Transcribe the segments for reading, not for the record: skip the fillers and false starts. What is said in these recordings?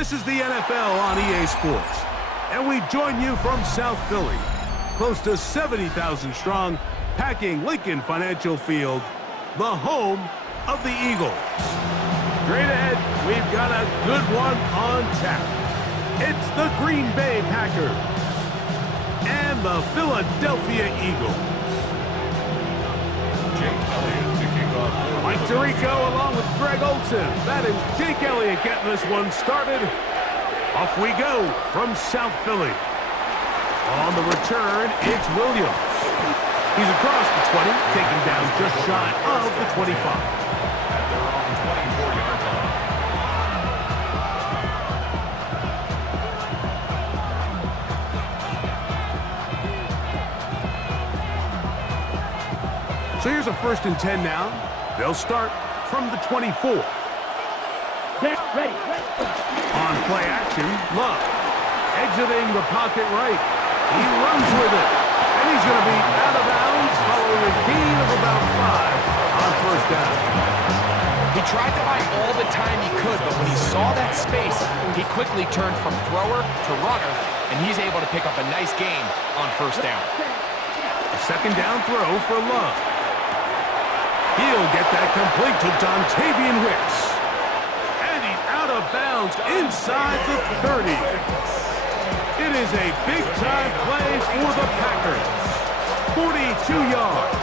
This is the NFL on EA Sports, and we join you from South Philly, close to 70,000 strong, packing Lincoln Financial Field, the home of the Eagles. Straight ahead, we've got a good one on tap. It's the Green Bay Packers and the Philadelphia Eagles. Mike Tirico along with Greg Olson. That is Jake Elliott getting this one started. Off we go from South Philly. On the return, it's Williams. He's across the 20, taken down just shy of the 25. At their own 24-yard line. So here's a 1st and 10 now. They'll start from the 24. Ready. On play action, Love. Exiting the pocket right. He runs with it. And he's going to be out of bounds following a gain of about 5 on 1st down. He tried to buy all the time he could, but when he saw that space, he quickly turned from thrower to runner, and he's able to pick up a nice gain on 1st down. A 2nd down throw for Love. He'll get that complete to Dontavian Wicks. And he's out of bounds inside the 30. It is a big-time play for the Packers. 42 yards.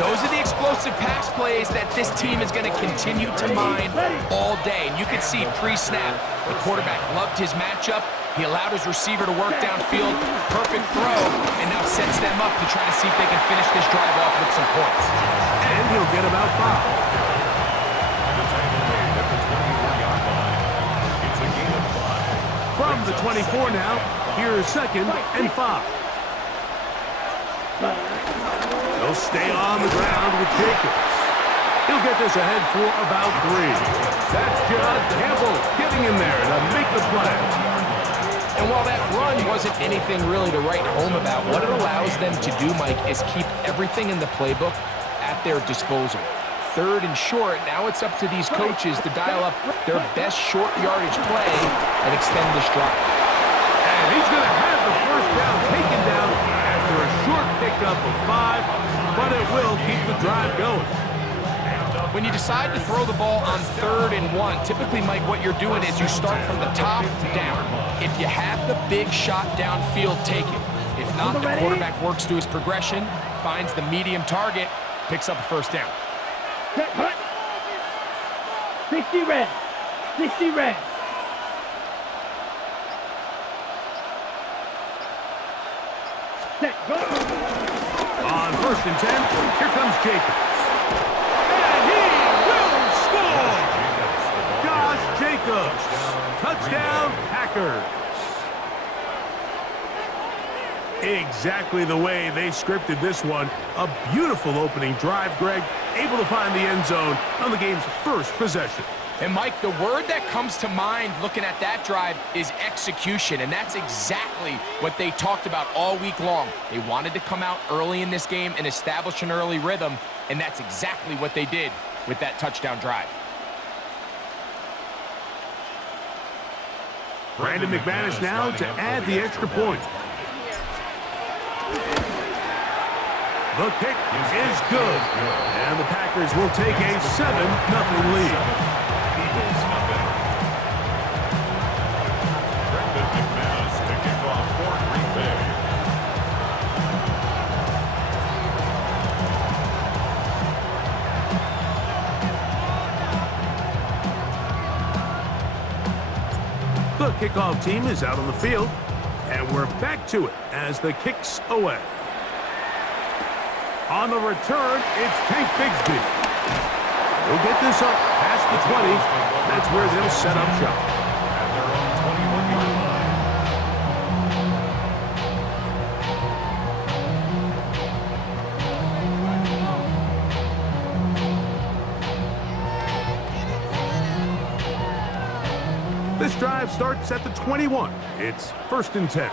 Those are the explosive pass plays that this team is going to continue to mine all day. And you can see pre-snap, the quarterback loved his matchup. He allowed his receiver to work downfield. Perfect throw, and now sets them up to try to see if they can finish this drive off with some points. And he'll get about 5. It's a gain of 5. From the 24 now, here's 2nd and 5. He'll stay on the ground with Jacobs. He'll get this ahead for about 3. That's John Campbell getting in there to make the play. And while that run wasn't anything really to write home about, what it allows them to do, Mike, is keep everything in the playbook at their disposal. 3rd and short, now it's up to these coaches to dial up their best short yardage play and extend this drive. And he's going to have the 1st down taken down after a short pickup of 5, but it will keep the drive going. When you decide to throw the ball on 3rd and 1, typically, Mike, what you're doing is you start from the top down. If you have the big shot downfield, take it. If not, the quarterback works through his progression, finds the medium target, picks up a 1st down. 60 red. 60 red. Set, go. On 1st and 10, here comes Jacobs. Jacobs. Touchdown, Packers. Exactly the way they scripted this one. A beautiful opening drive, Greg. Able to find the end zone on the game's 1st possession. And, Mike, the word that comes to mind looking at that drive is execution, and that's exactly what they talked about all week long. They wanted to come out early in this game and establish an early rhythm, and that's exactly what they did with that touchdown drive. Brandon McManus now to add the extra point. The kick is good. And the Packers will take a 7-0 lead. Eagles nothing. Brandon McManus to kick off for Green Bay. The kickoff team is out on the field, and we're back to it as the kick's away. On the return, it's Tank Bigsby. He'll get this up past the 20. That's where they'll set up shop. At their own 21-yard line. This drive starts at the 21. It's 1st and 10.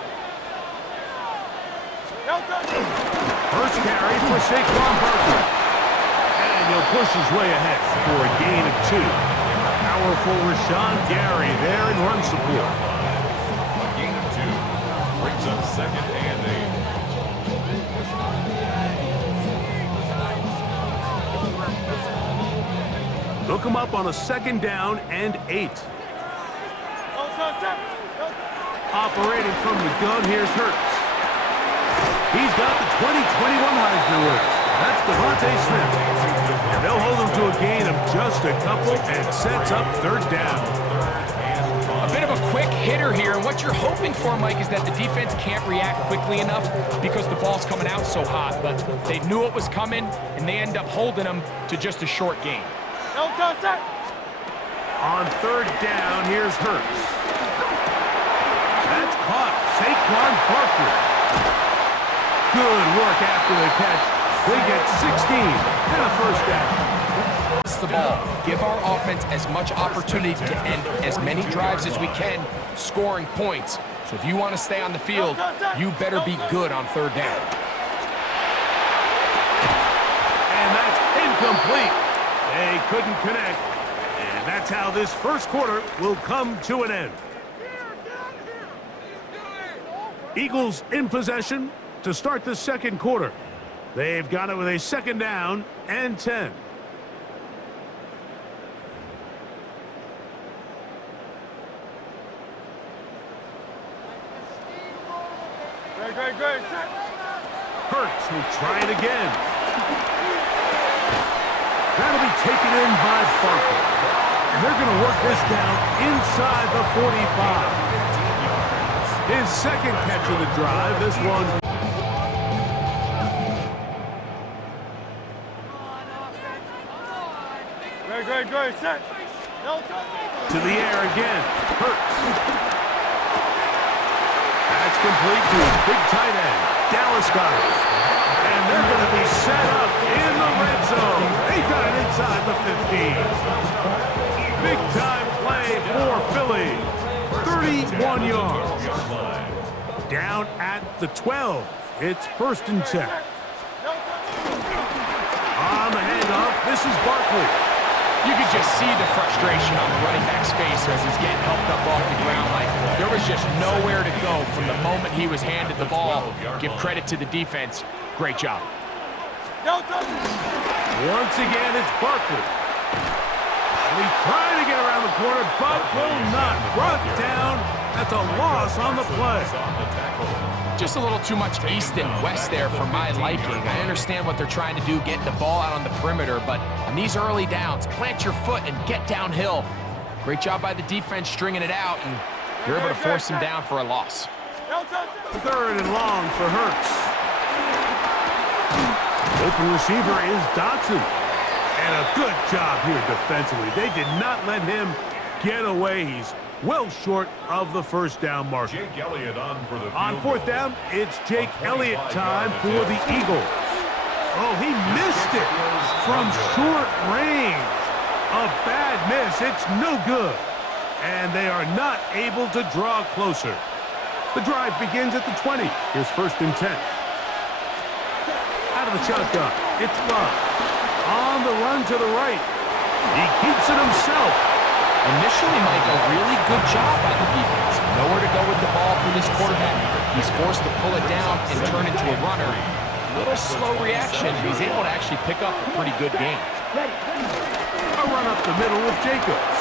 First carry for Saquon Barkley. And he'll push his way ahead for a gain of 2. Powerful Rashawn Gary there in run support. A gain of 2. Brings up 2nd and 8. Look him up on a 2nd down and 8. Operating from the gun, here's Hurts. He's got the 2021 Heisman winner. That's Devontae Smith. And they'll hold him to a gain of just a couple and sets up 3rd down. A bit of a quick hitter here, and what you're hoping for, Mike, is that the defense can't react quickly enough because the ball's coming out so hot, but they knew it was coming, and they end up holding them to just a short gain. On 3rd down, here's Hurts. That's caught. Saquon Barkley. Good work after the catch. They get 16 and a 1st down. It's the ball. Give our offense as much opportunity to end as many drives as we can, scoring points. So if you want to stay on the field, you better be good on 3rd down. And that's incomplete. They couldn't connect. And that's how this 1st quarter will come to an end. Eagles in possession to start the 2nd quarter. They've got it with a 2nd down and 10. Great. Hurts will try it again. That'll be taken in by Barkley. And they're going to work this down inside the 45. His 2nd catch of the drive, this one. Great. Set. To the air again. Hurts. That's complete to his big tight end, Dallas Goedert. And they're going to be set up in the red zone. They got it inside the 15. Big time play for Philly. 31 yards. Down at the 12. It's 1st and 10. On the handoff, this is Barkley. You could just see the frustration on the running back's face as he's getting helped up off the ground. Like, there was just nowhere to go from the moment he was handed the ball. Give credit to the defense. Great job. Once again, it's Barkley. And he's trying to get around the corner, but will not. Brought down. That's a loss on the play. Just a little too much east and west there for my liking. I understand what they're trying to do, getting the ball out on the perimeter, but on these early downs, plant your foot and get downhill. Great job by the defense stringing it out, and you're able to force them down for a loss. 3rd and long for Hurts. Open receiver is Dotson. And a good job here defensively. They did not let him get away. He's well short of the 1st down marker. Jake Elliott on for the On 4th down, it's Jake Elliott time for the Eagles. Oh, he missed it from short range. A bad miss. It's no good. And they are not able to draw closer. The drive begins at the 20. Here's 1st and 10. Out of the shotgun, it's Love. On the run to the right. He keeps it himself. Initially, Mike, a really good job by the defense. Nowhere to go with the ball for this quarterback. He's forced to pull it down and turn into a runner. A little slow reaction. He's able to actually pick up a pretty good game. A run up the middle with Jacobs.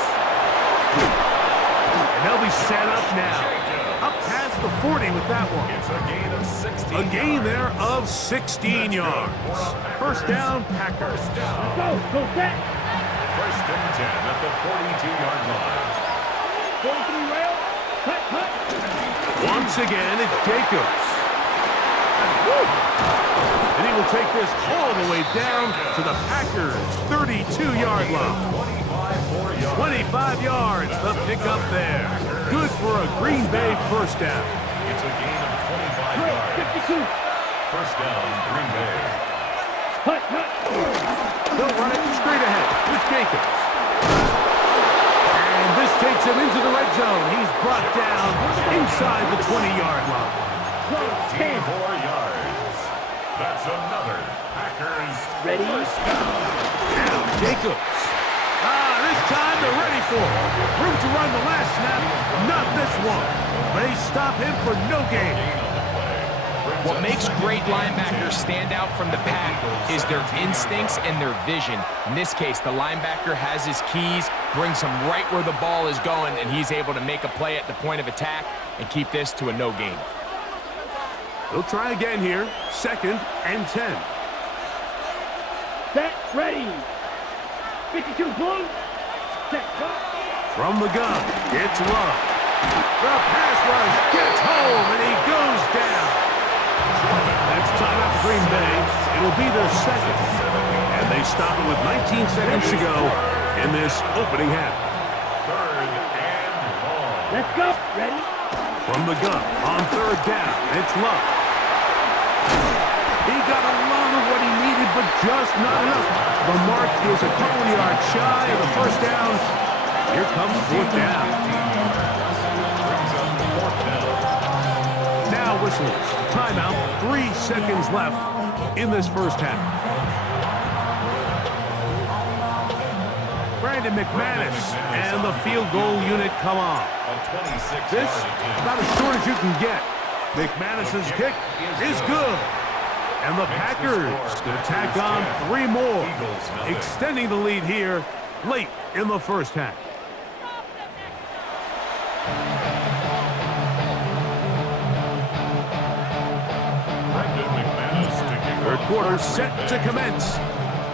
And they'll be set up now. Up past the 40 with that one. It's a gain of 16. A gain there of 16 yards. 1st down, Packers. Go set. 1st and 10 at the 42-yard line. 43 rail. Cut. Once again, it's Jacobs. And he will take this all the way down to the Packers' 32-yard line. 25 yards, the pickup there. Good for a Green Bay 1st down. It's a gain of 25 yards. 52. 1st down, Green Bay. Cut. They'll run it straight ahead with Jacobs. And this takes him into the red zone. He's brought down inside the 20-yard line. 54 yards. That's another Packers Ready? 1st down. Now Jacobs. This time they're ready for it. Room to run the last snap, not this one. They stop him for no gain. What makes great linebackers stand out from the pack is their instincts and their vision. In this case, the linebacker has his keys, brings him right where the ball is going, and he's able to make a play at the point of attack and keep this to a no gain. They'll try again here. 2nd and 10. Set, ready. 52 blue. Set, cut. From the gun, it's Love. The pass rush gets home, and he goes down. That's timeout for Green Bay. It'll be their 2nd. And they stop it with 19 seconds to go in this opening half. 3rd and long. Let's go. Ready. From the gun, on 3rd down, it's Love. He got a lot of what he needed, but just not enough. The mark is a couple yards shy of the 1st down. Here comes 4th down. Now whistles. Timeout. 3 seconds left in this 1st half. Brandon McManus and the field goal unit come on. This about as short as you can get. McManus's kick is good. And the Packers going to tack on 3 more, extending the lead here late in the 1st half. Third quarter set to commence.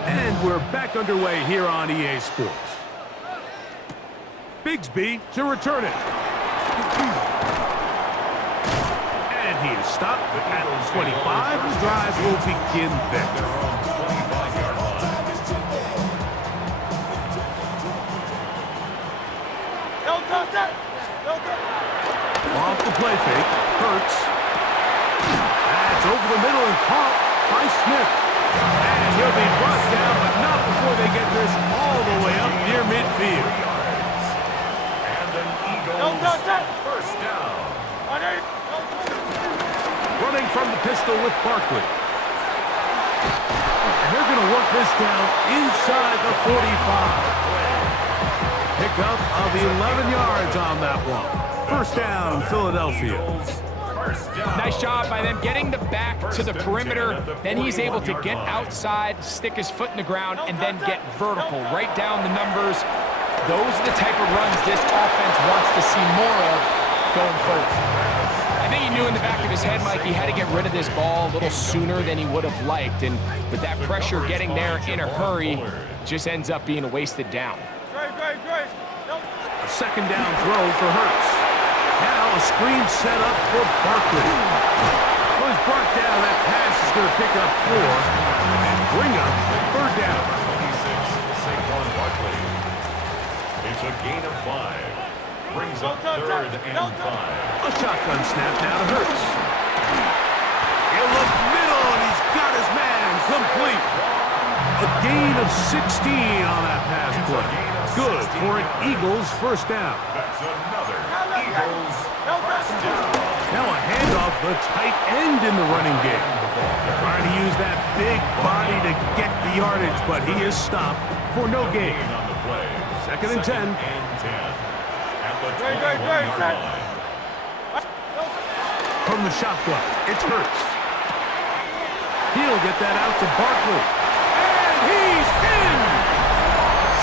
And we're back underway here on EA Sports. Bigsby to return it. And he is stopped at the 25. The drive will begin there. Off the play fake, Hurts. That's over the middle and caught by Smith. And he'll be brought down, but not before they get this all the way up near midfield. And an Eagles 1st down. Running from the pistol with Barkley. And they're going to work this down inside the 45. Pickup of 11 yards on that one. 1st down, Philadelphia. Nice job by them getting the back to the perimeter. Then he's able to get outside, stick his foot in the ground, and then get vertical. Right down the numbers. Those are the type of runs this offense wants to see more of going forward. I think he knew in the back of his head, Mike, he had to get rid of this ball a little sooner than he would have liked. And with that pressure getting there in a hurry, just ends up being a wasted down. A 2nd down throw for Hurts. Now a screen set up for Barkley. Well, he's brought down. That pass is going to pick up 4 and bring up 3rd down. 26, Saquon Barkley. It's a gain of 5. Brings up 3rd and 5. A shotgun snap now to Hurts. He'll look middle, and he's got his man complete. A gain of 16 on that pass play. Good for an Eagles 1st down. That's another Eagles 1st down. Now a handoff, the tight end in the running game. Trying to use that big body to get the yardage, but he is stopped for no gain. On the play. 2nd and 10. At the 21-yard line. From the shotgun, it's Hurts. He'll get that out to Barkley. And he's in!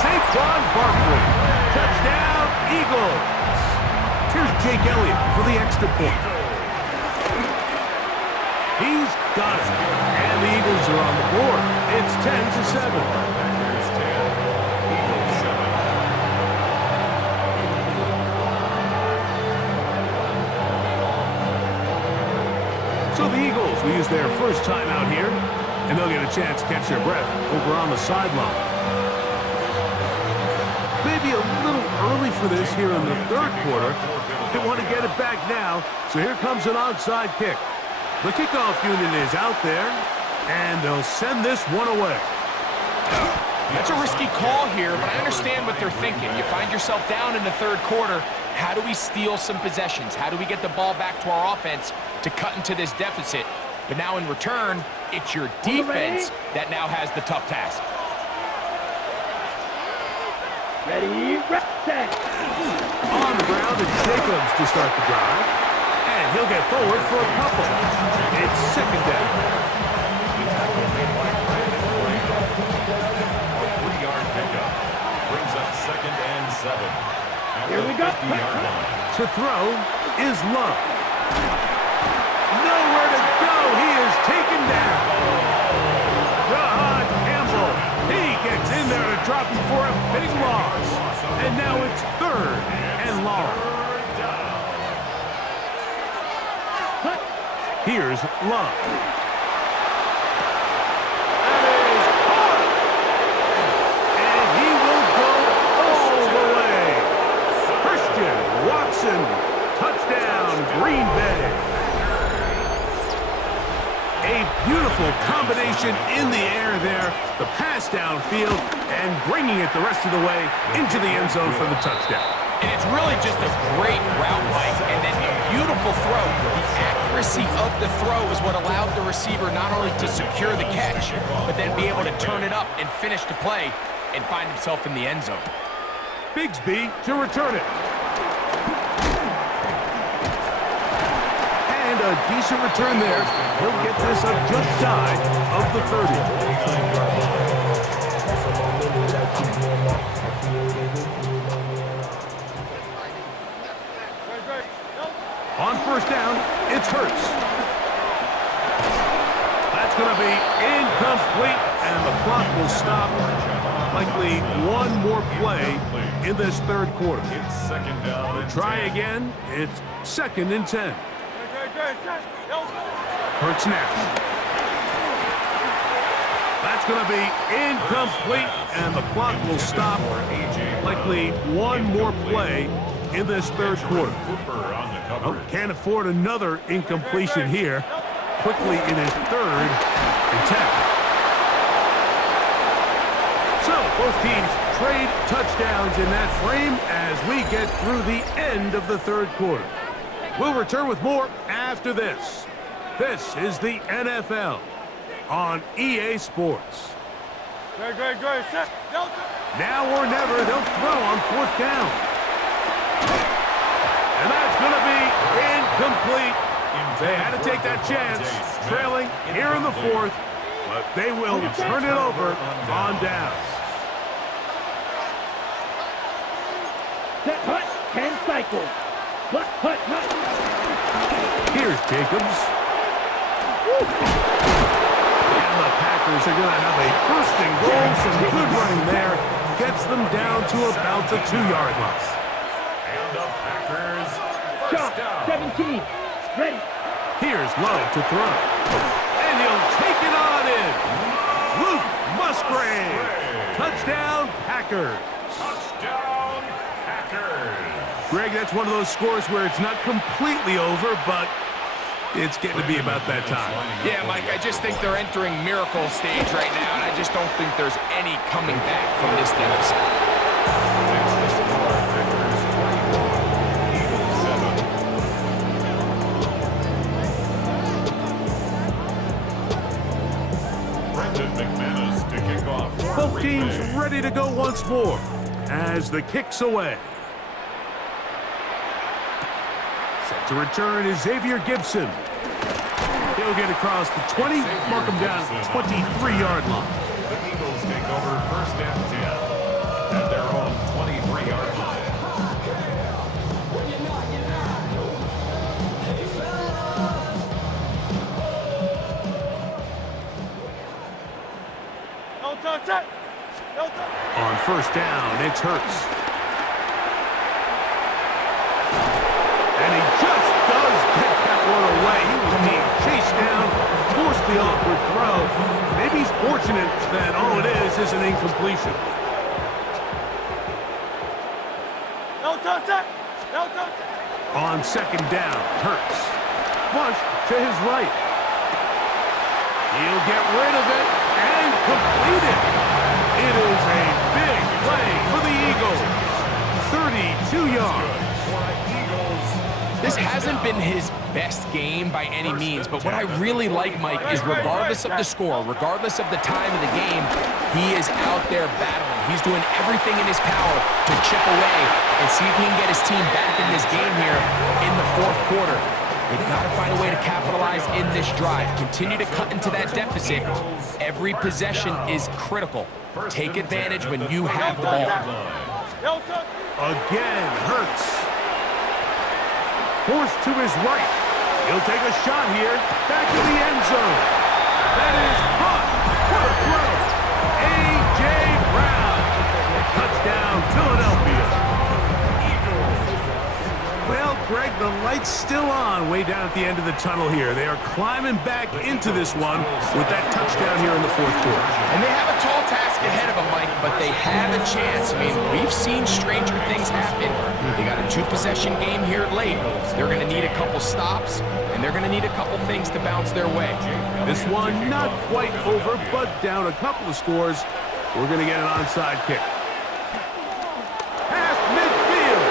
Saquon Barkley. Touchdown, Eagles. Here's Jake Elliott for the extra point. He's got it. And the Eagles are on the board. It's 10-7. Packers 10, Eagles 7. So the Eagles will use their 1st time out here, and they'll get a chance to catch their breath over on the sideline. Maybe a little early for this here in the 3rd quarter. They want to get it back now, so here comes an onside kick. The kickoff unit is out there, and they'll send this one away. That's a risky call here, but I understand what they're thinking. You find yourself down in the 3rd quarter. How do we steal some possessions? How do we get the ball back to our offense to cut into this deficit? But now in return, it's your defense that now has the tough task. Ready, set. On the ground, it's Jacobs to start the drive. And he'll get forward for a couple. It's second down. The tackle made by Brandon Graham. A 3-yard pickup brings up 2nd and 7. At Here the we go. 50-yard line. To throw is Love. Nowhere to go. He is taken down. John Campbell. He gets in there to drop him for a big loss. And now it's 3rd and long. Here's Love. That is caught. And he will go all the way. Christian Watson. Touchdown, Green Bay. A beautiful combination in the air there. The pass downfield and bringing it the rest of the way into the end zone for the touchdown. And it's really just a great route, Mike, and then a beautiful throw. The accuracy of the throw is what allowed the receiver not only to secure the catch, but then be able to turn it up and finish the play and find himself in the end zone. Bigsby to return it. And a decent return there. He'll get this up just shy of the 30. On first down, it's Hurts. That's going to be incomplete, and the clock will stop. Likely one more play in this 3rd quarter. It's 2nd down and Try 10. again. It's 2nd and 10. Hurts now. That's going to be incomplete, and the clock will stop. Likely one more play in this 3rd quarter. Cooper on the Oh, coverage. can't afford another incompletion here. Quickly in his 3rd and 10. So both teams trade touchdowns in that frame as we get through the end of the 3rd quarter. We'll return with more after this. This is the NFL on EA Sports. Now or never, they'll throw on 4th down. And that's going to be incomplete. They had to take that chance, trailing here in the 4th, but they will turn it over on down. Set, hut, 10 cycles. Hut, hut, hut. Here's Jacobs. And the Packers are going to have a 1st and goal. Some good running there. Gets them down to about the 2-yard line. And the Packers Shot, first down. 17. Ready. Here's Love to throw. And he'll take it on in. Luke Musgrave. Touchdown, Packers. Touchdown, Packers. Greg, that's one of those scores where it's not completely over, but it's getting to be about that time. Yeah, Mike, I just think they're entering miracle stage right now, and I just don't think there's any coming back from this deficit. Next to score, Packers 24, Eagles 7. Brendan McManus to kick off. for Both Green teams Bay. ready to go once more as the kick's away. Set to return is Xavier Gibson. He'll get across the 20, mark him down at the 23-yard line. The Eagles take over 1st and 10 at their own 23-yard line. On first down, it's Hurts. And he just does get that one away. He was being chased down, forced the awkward throw. Maybe he's fortunate that all it is an incompletion. On 2nd down, Hurts. Flushed to his right. He'll get rid of it and complete it. It is a big play for the Eagles. 32 yards. For an Eagles This hasn't been his best game by any means, but what I really like, Mike, is regardless of the score, regardless of the time of the game, he is out there battling. He's doing everything in his power to chip away and see if he can get his team back in this game here in the fourth quarter. They've got to find a way to capitalize in this drive. Continue to cut into that deficit. Every possession is critical. Take advantage when you have the ball. Again, Hurts. Forced to his right. He'll take a shot here. Back in the end zone. That is caught. What a throw. A.J. Brown. Touchdown, Philadelphia. Well, Greg, the light's still on way down at the end of the tunnel here. They are climbing back into this one with that touchdown here in the fourth quarter. And they have a tall task ahead of them, Mike, but they have a chance. I mean, we've seen stranger things happen. They got a two-possession game here late. They're going to need a couple stops, and they're going to need a couple things to bounce their way. This one not quite over, but down a couple of scores. We're going to get an onside kick. Past midfield.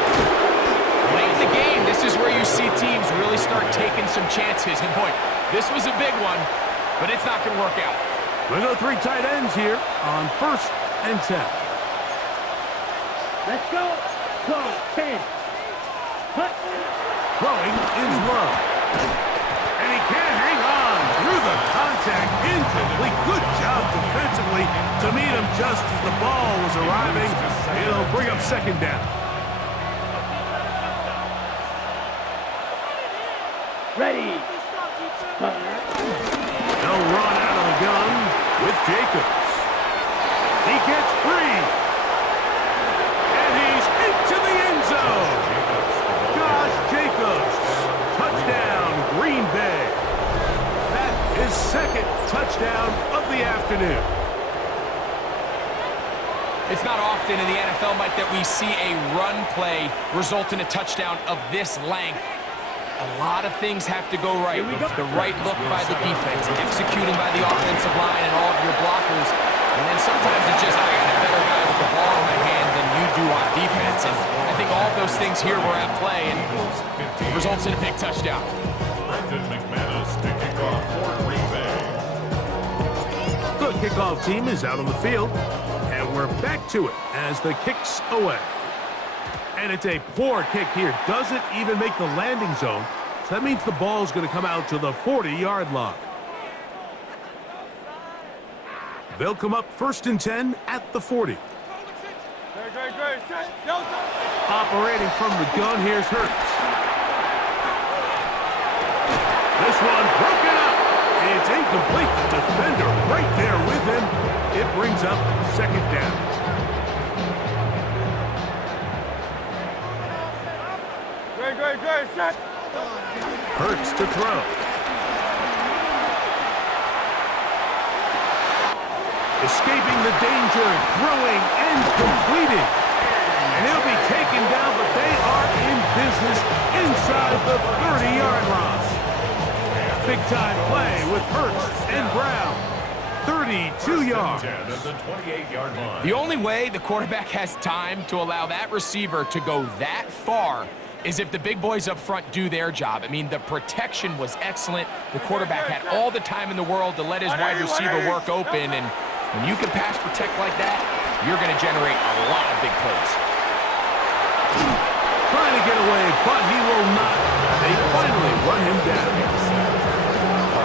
Late in the game, this is where you see teams really start taking some chances. And boy, this was a big one, but it's not going to work out. We'll go three tight ends here on 1st and 10. Let's go. Go. 10. Hut. Throwing is low. And he can't hang on through the contact. Incomplete. Good job defensively to meet him just as the ball was arriving. It'll bring up second down. Ready. They'll run out of the gun with Jacobs. He gets free. And he's into the end zone. Josh Jacobs. Touchdown, Green Bay. That is second touchdown of the afternoon. It's not often in the NFL, Mike, that we see a run play result in a touchdown of this length. A lot of things have to go right. The right look by the defense, executing by the offensive line and all of your blockers. And then sometimes it's just, I got a better guy with the ball in my hand than you do on defense. And I think all of those things here were at play and results in a big touchdown. Brendan McManus to kick off for Green Bay. The kickoff team is out on the field. And we're back to it as the kick's away. And it's a poor kick here. Doesn't even make the landing zone. So that means the ball's going to come out to the 40-yard line. They'll come up 1st and 10 at the 40. Operating from the gun, here's Hurts. This one broken up. It's incomplete. The defender right there with him. It brings up second down. Hurts to throw. Escaping the danger, throwing and completing. And he'll be taken down, but they are in business inside the 30-yard line. Big-time play with Hurts and Brown. 32 yards. The only way the quarterback has time to allow that receiver to go that far is if the big boys up front do their job. I mean, the protection was excellent. The quarterback had all the time in the world to let his wide receiver work open, and when you can pass protect like that, you're going to generate a lot of big plays. Trying to get away, but he will not. They finally run him down.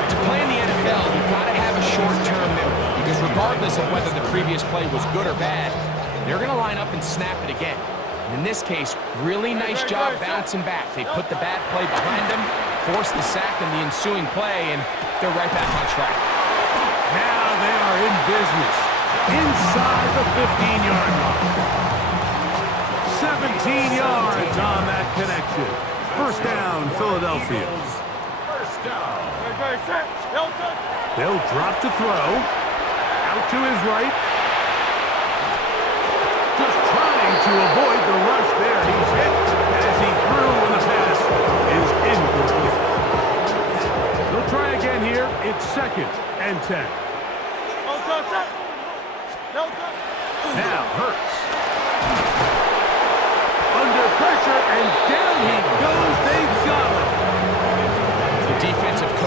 To play in the NFL, you've got to have a short-term memory, because regardless of whether the previous play was good or bad, they're going to line up and snap it again. In this case, really nice job bouncing back. They put the bad play behind them, forced the sack in the ensuing play, and they're right back on track. Now they are in business inside the 15-yard line. 17 yards on that connection. First down, Philadelphia. First down. They'll drop to throw. Out to his right. Just trying to avoid the rush there. He's hit as he threw when the pass is incomplete. They'll try again here. It's 2nd and 10. Now Hurts. Under pressure, and down he goes. They've got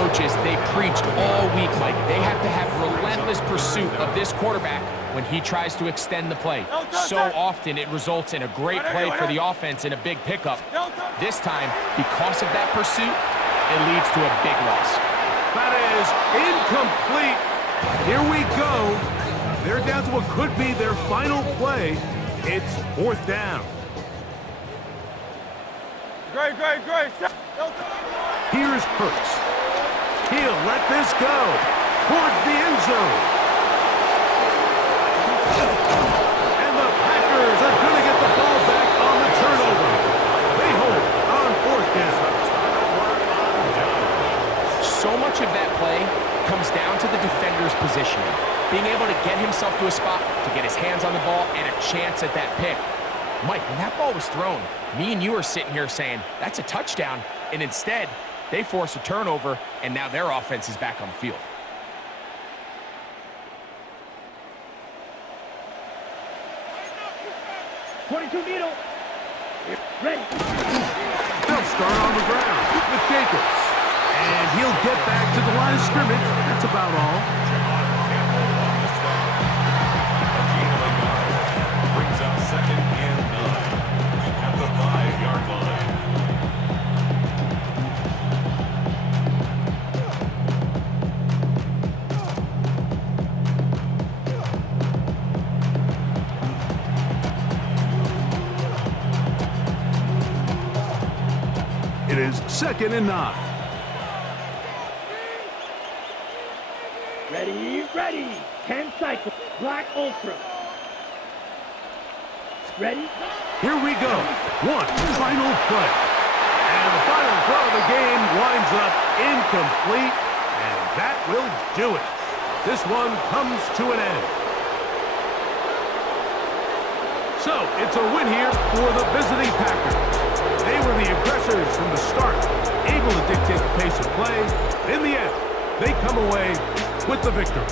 coaches, they preached all week, Mike. They have to have relentless pursuit of this quarterback when he tries to extend the play. So often it results in a great play for the offense and a big pickup. This time, because of that pursuit, it leads to a big loss. That is incomplete. Here we go. They're down to what could be their final play. It's 4th down. Great. Here's Hurts. He'll let this go towards the end zone. And the Packers are going to get the ball back on the turnover. They hold on 4th down. So much of that play comes down to the defender's positioning, being able to get himself to a spot to get his hands on the ball and a chance at that pick. Mike, when that ball was thrown, me and you are sitting here saying, that's a touchdown, and instead, they force a turnover, and now their offense is back on the field. .22 needle. Ready. They'll start on the ground with Jacobs. And he'll get back to the line of scrimmage. That's about all. Brings up 2nd and 9 at the 5-yard line. It is 2nd and 9. Ready. 10 cycles. Black Ultra. Ready? Here we go. One final play. And the final throw of the game winds up incomplete. And that will do it. This one comes to an end. So, it's a win here for the visiting Packers. They were the aggressors from the start, able to dictate the pace of play. In the end, they come away with the victory.